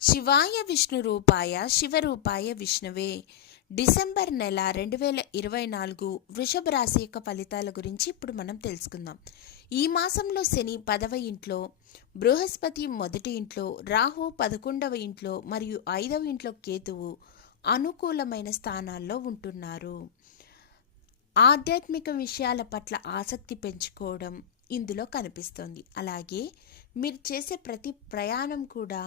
శివాయ విష్ణు రూపాయ శివరూపాయ విష్ణువే. డిసెంబర్ నెల 2024 వృషభ రాశి యొక్క ఫలితాల గురించి ఇప్పుడు మనం తెలుసుకుందాం. ఈ మాసంలో శని 10వ ఇంట్లో, బృహస్పతి మొదటి ఇంట్లో, రాహు 11వ ఇంట్లో మరియు 5వ ఇంట్లో కేతువు అనుకూలమైన స్థానాల్లో ఉంటున్నారు. ఆధ్యాత్మిక విషయాల పట్ల ఆసక్తి పెంచుకోవడం ఇందులో కనిపిస్తుంది. అలాగే మీరు చేసే ప్రతి ప్రయాణం కూడా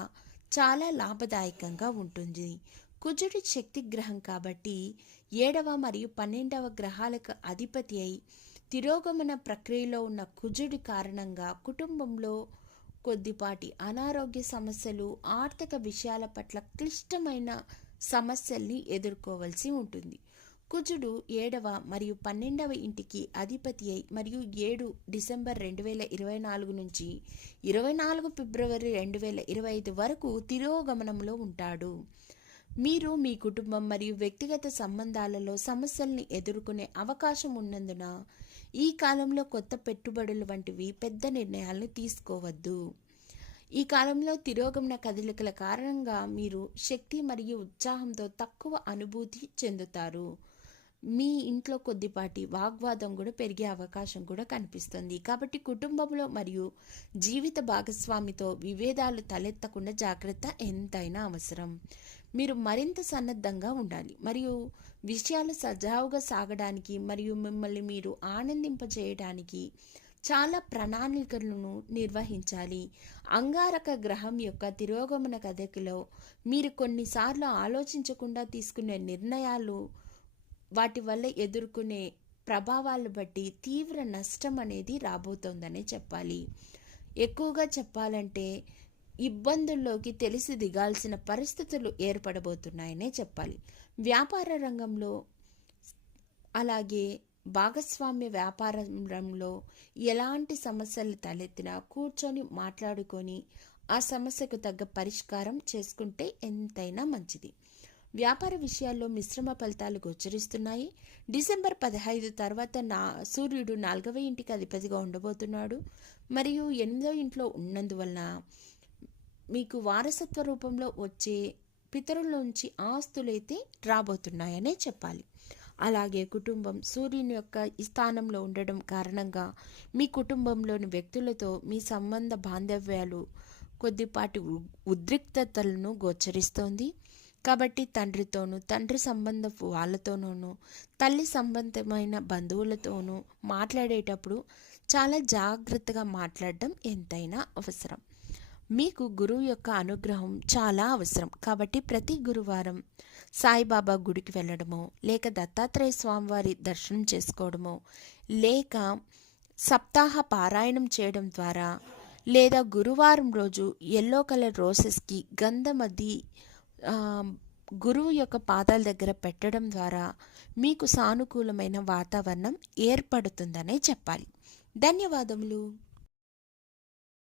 చాలా లాభదాయకంగా ఉంటుంది. కుజుడి శక్తి గ్రహం కాబట్టి 7వ మరియు 12వ గ్రహాలకు అధిపతి అయి తిరోగమన ప్రక్రియలో ఉన్న కుజుడి కారణంగా కుటుంబంలో కొద్దిపాటి అనారోగ్య సమస్యలు, ఆర్థిక విషయాల పట్ల క్లిష్టమైన సమస్యల్ని ఎదుర్కోవలసి ఉంటుంది. కుజుడు 7వ మరియు 12వ ఇంటికి అధిపతి అయి మరియు 7 డిసెంబర్ 2024 నుంచి 24 ఫిబ్రవరి 2025 వరకు తిరోగమనంలో ఉంటాడు. మీరు మీ కుటుంబం మరియు వ్యక్తిగత సంబంధాలలో సమస్యల్ని ఎదుర్కొనే అవకాశం ఉన్నందున ఈ కాలంలో కొత్త పెట్టుబడులు వంటివి పెద్ద నిర్ణయాలను తీసుకోవద్దు. ఈ కాలంలో తిరోగమన కదలికల కారణంగా మీరు శక్తి మరియు ఉత్సాహంతో తక్కువ అనుభూతి చెందుతారు. మీ ఇంట్లో కొద్దిపాటి వాగ్వాదం కూడా పెరిగే అవకాశం కూడా కనిపిస్తుంది. కాబట్టి కుటుంబంలో మరియు జీవిత భాగస్వామితో విభేదాలు తలెత్తకుండా జాగ్రత్త ఎంతైనా అవసరం. మీరు మరింత సన్నద్ధంగా ఉండాలి మరియు విషయాలు సజావుగా సాగడానికి మరియు మిమ్మల్ని మీరు ఆనందింపజేయడానికి చాలా ప్రణాళికలను నిర్వహించాలి. అంగారక గ్రహం యొక్క తిరోగమన కదలికలో మీరు కొన్నిసార్లు ఆలోచించకుండా తీసుకునే నిర్ణయాలు వాటి వల్ల ఎదుర్కొనే ప్రభావాలు బట్టి తీవ్ర నష్టం అనేది రాబోతోందనే చెప్పాలి. ఎక్కువగా చెప్పాలంటే ఇబ్బందుల్లోకి తెలిసి దిగాల్సిన పరిస్థితులు ఏర్పడబోతున్నాయనే చెప్పాలి. వ్యాపార రంగంలో అలాగే భాగస్వామ్య వ్యాపార రంగంలో ఎలాంటి సమస్యలు తలెత్తినా కూర్చొని మాట్లాడుకొని ఆ సమస్యకు తగ్గ పరిష్కారం చేసుకుంటే ఎంతైనా మంచిది. వ్యాపార విషయాల్లో మిశ్రమ ఫలితాలు గోచరిస్తున్నాయి. డిసెంబర్ 15 తర్వాత సూర్యుడు 4వ ఇంటికి అధిపతిగా ఉండబోతున్నాడు మరియు 8వ ఇంట్లో ఉన్నందువలన మీకు వారసత్వ రూపంలో వచ్చే పితరుల్లోంచి ఆస్తులైతే రాబోతున్నాయనే చెప్పాలి. అలాగే కుటుంబం సూర్యుని యొక్క ఈ స్థానంలో ఉండడం కారణంగా మీ కుటుంబంలోని వ్యక్తులతో మీ సంబంధ బాంధవ్యాలు కొద్దిపాటి ఉద్రిక్తతలను గోచరిస్తోంది. కాబట్టి తండ్రితోనూ, తండ్రి సంబంధపు వాళ్ళతోనూ, తల్లి సంబంధమైన బంధువులతోనూ మాట్లాడేటప్పుడు చాలా జాగ్రత్తగా మాట్లాడడం ఎంతైనా అవసరం. మీకు గురువు యొక్క అనుగ్రహం చాలా అవసరం. కాబట్టి ప్రతి గురువారం సాయిబాబా గుడికి వెళ్ళడమో, లేక దత్తాత్రేయ స్వామివారి దర్శనం చేసుకోవడమో, లేక సప్తాహ పారాయణం చేయడం ద్వారా, లేదా గురువారం రోజు ఎల్లో కలర్ రోసెస్కి గంధమద్ది గురువు యొక్క పాదాల దగ్గర పెట్టడం ద్వారా మీకు సానుకూలమైన వాతావరణం ఏర్పడుతుందనే చెప్పాలి. ధన్యవాదములు.